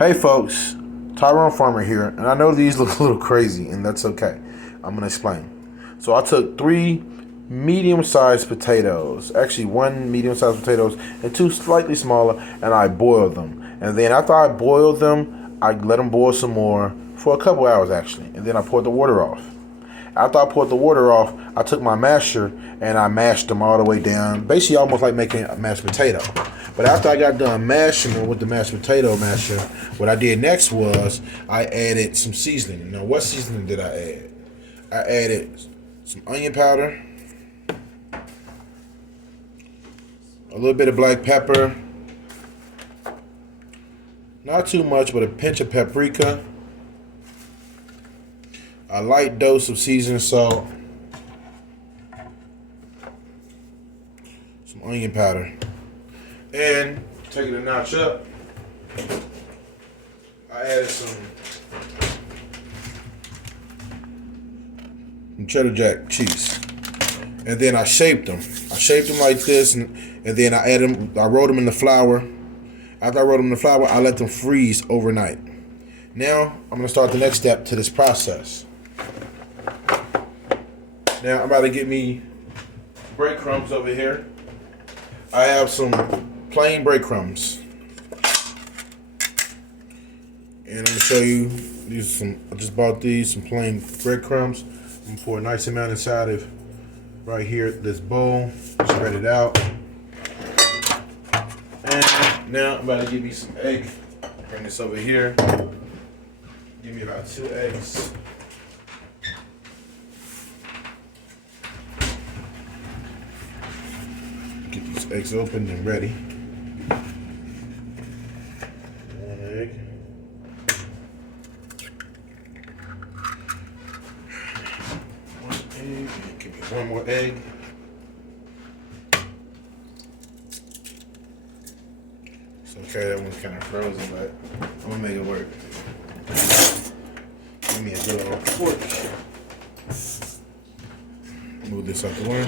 Hey folks, Tyrone Farmer here, and I know these look a little crazy, and that's okay. I'm gonna explain. So I took three medium-sized potatoes, actually one medium-sized potatoes and two slightly smaller, and I boiled them. And then after I boiled them, I let them boil some more for a couple hours actually, and then I poured the water off. After I poured the water off, I took my masher and I mashed them all the way down, basically almost like making a mashed potato. But after I got done mashing them with the mashed potato masher, what I did next was I added some seasoning. Now, what seasoning did I add? I added some onion powder, a little bit of black pepper, not too much, but a pinch of paprika, a light dose of seasoned salt, some onion powder, and taking a notch up, I added some cheddar jack cheese, and then I shaped them. I shaped them like this, and then I added them. I rolled them in the flour. After I rolled them in the flour, I let them freeze overnight. Now I'm gonna start the next step to this process. Now I'm about to get me breadcrumbs over here. I have some plain breadcrumbs, and I'm gonna show you these. I just bought these some plain breadcrumbs. I'm gonna pour a nice amount inside of right here this bowl. Spread it out, and now I'm about to give me some egg. Bring this over here. Give me about 2 eggs. Get these eggs opened and ready. 1 egg. Give me 1 more egg. It's okay, that one's kind of frozen, but I'm gonna make it work. Give me a good old fork. Move this out the way.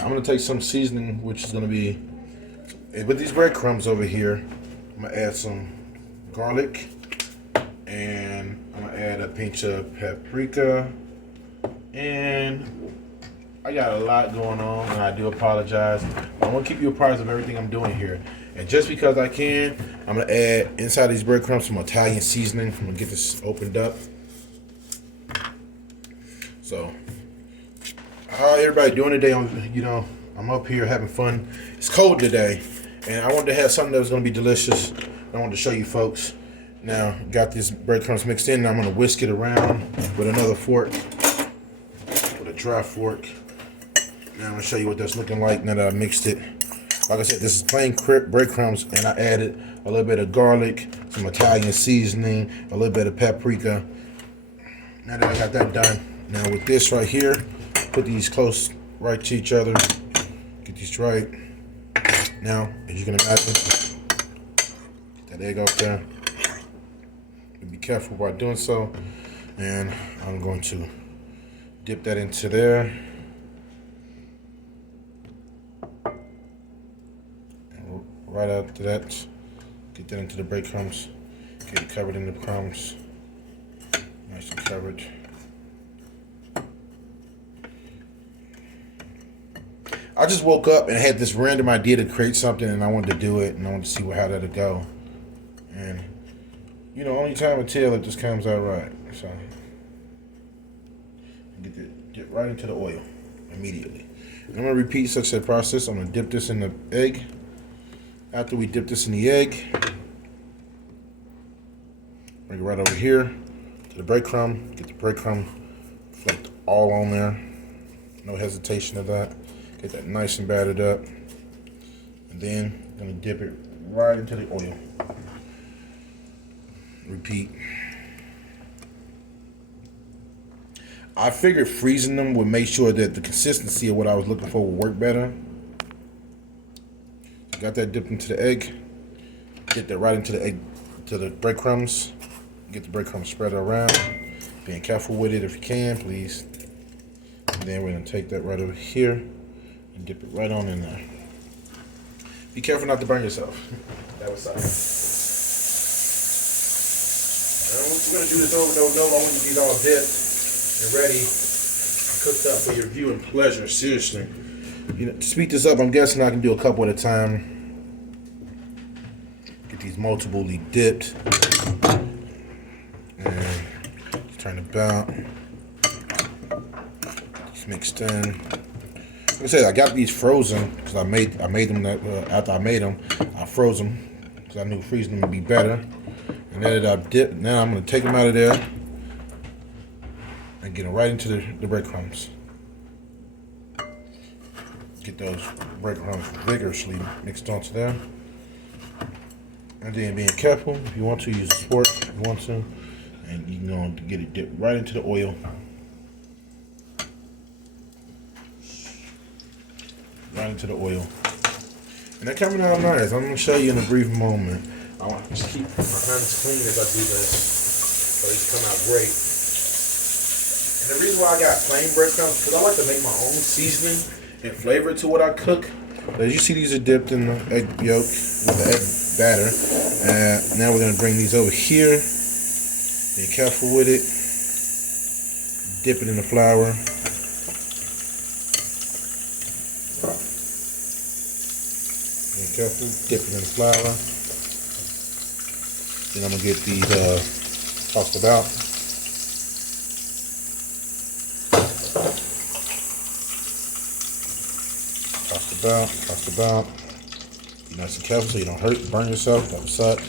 I'm gonna take some seasoning, which is gonna be with these breadcrumbs over here. I'm gonna add some garlic, and I'm gonna add a pinch of paprika. And I got a lot going on, and I do apologize. I want to keep you apprised of everything I'm doing here. And just because I can, I'm gonna add inside these breadcrumbs some Italian seasoning. I'm gonna get this opened up. So, how everybody doing today? I'm up here having fun. It's cold today, and I wanted to have something that was gonna be delicious. I wanted to show you folks. Now, got these breadcrumbs mixed in, and I'm gonna whisk it around with another fork, with a dry fork. Now I'm gonna show you what that's looking like now that I mixed it. Like I said, this is plain breadcrumbs, and I added a little bit of garlic, some Italian seasoning, a little bit of paprika. Now that I got that done, now with this right here, put these close right to each other. Get these right. Now, as you can imagine, get that egg out there. Be careful while doing so. And I'm going to dip that into there. And right after that, get that into the breadcrumbs. Get it covered in the crumbs. Nice and covered. I just woke up and had this random idea to create something, and I wanted to do it, and I wanted to see how that'd go. And only time will tell if this comes out right. So get right into the oil immediately. And I'm gonna repeat such a process. I'm gonna dip this in the egg. After we dip this in the egg, bring it right over here to the breadcrumb. Get the breadcrumb flaked all on there. No hesitation of that. Get that nice and battered up. And then I'm gonna dip it right into the oil. Repeat. I figured freezing them would make sure that the consistency of what I was looking for would work better. Got that dipped into the egg. Get that right into the egg to the breadcrumbs. Get the breadcrumbs spread around. Being careful with it if you can, please. And then we're gonna take that right over here and dip it right on in there. Be careful not to burn yourself. That was something. We're gonna do this over and over and over. I want you these all dipped and ready, cooked up for your viewing pleasure. Seriously. You know, to speed this up, I'm guessing I can do a couple at a time. Get these multiply dipped. And turn it about. Just mixed in. Like I said, I got these frozen because I made them after I made them. I froze them because I knew freezing them would be better. And then I dipped. Now I'm gonna take them out of there and get them right into the breadcrumbs. Get those breadcrumbs vigorously mixed onto there. And then being careful, if you want to, use a fork if you want to. And you know, get it dipped right into the oil. Right into the oil. And they're coming out nice. I'm going to show you in a brief moment. I want to just keep my hands clean as I do this. So these come out great. And the reason why I got plain breadcrumbs, because I like to make my own seasoning and flavor to what I cook. As you see, these are dipped in the egg yolk with the egg batter. Now we're going to bring these over here. Be careful with it. Dip it in the flour. Be careful. Dip it in the flour. Then I'm going to get these tossed about. Tossed about. Be nice and careful so you don't burn yourself. That was suck.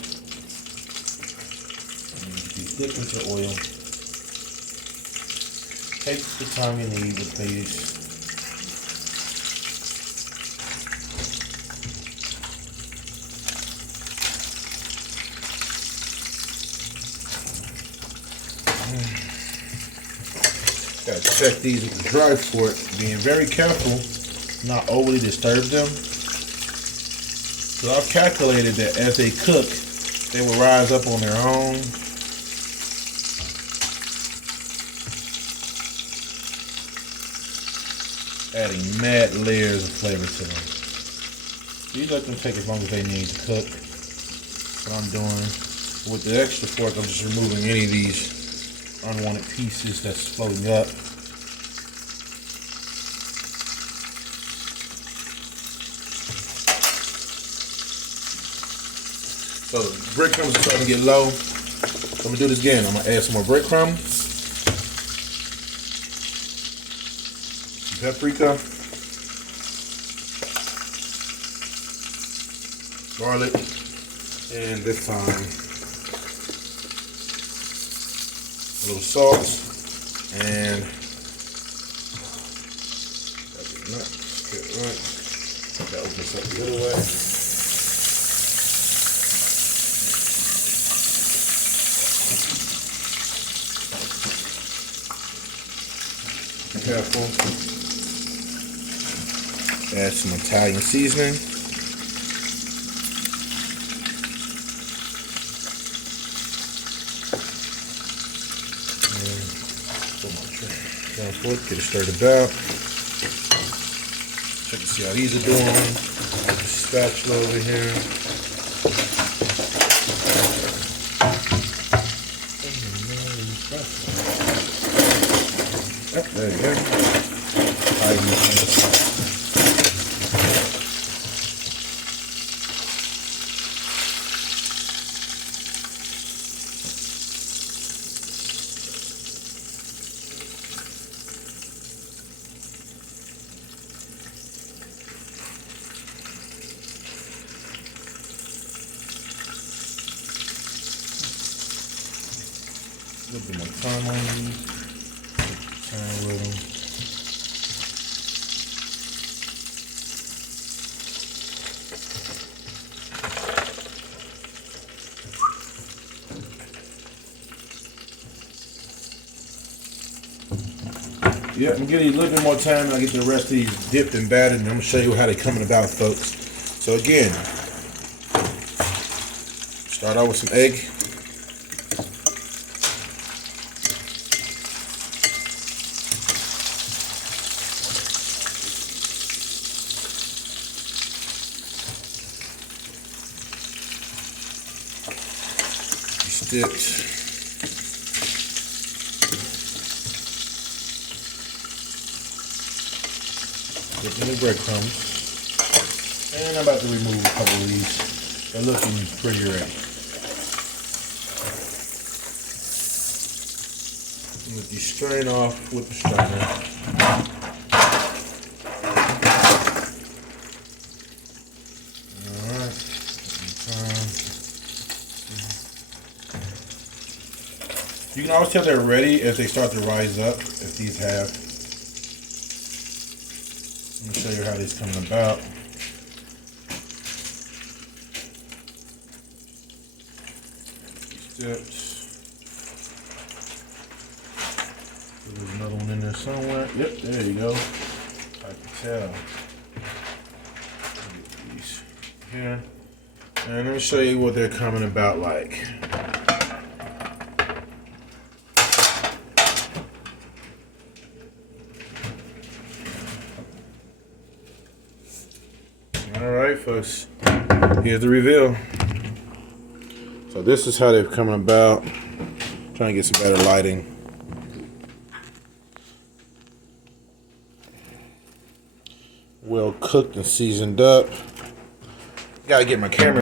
Dip into the oil. Take the time you need with these. Gotta check these with the dry fork. Being very careful, not overly disturb them. So I've calculated that as they cook, they will rise up on their own. Adding mad layers of flavor to them. You let them take as long as they need to cook. What I'm doing with the extra fork, I'm just removing any of these unwanted pieces that's floating up. So the breadcrumbs are starting to get low. So I'm gonna do this again. I'm gonna add some more breadcrumbs. Paprika, garlic, and this time a little salt and that opens up the other way. Be careful. Add some Italian seasoning. Get it stirred about. Check to see how these are doing. Spatula over here. Oh, there you go. A little bit more time on these. Time with them. Yeah, I'm gonna give you a little bit more time and I'll get the rest of these dipped and battered, and I'm gonna show you how they're coming about, folks. So again, Start out with some egg. Sticks. Get in the breadcrumbs. And I'm about to remove a couple of these. They're looking pretty ready. Let these strain off with the strainer. Alright. You can always tell they're ready as they start to rise up, if these have. Let me show you how these come about. Steps. There's another one in there somewhere. Yep, there you go. I can tell. Get these here. And let me show you what they're coming about like. Alright folks, here's the reveal. So this is how they've come about. Trying to get some better lighting. Well cooked and seasoned up. Gotta get my camera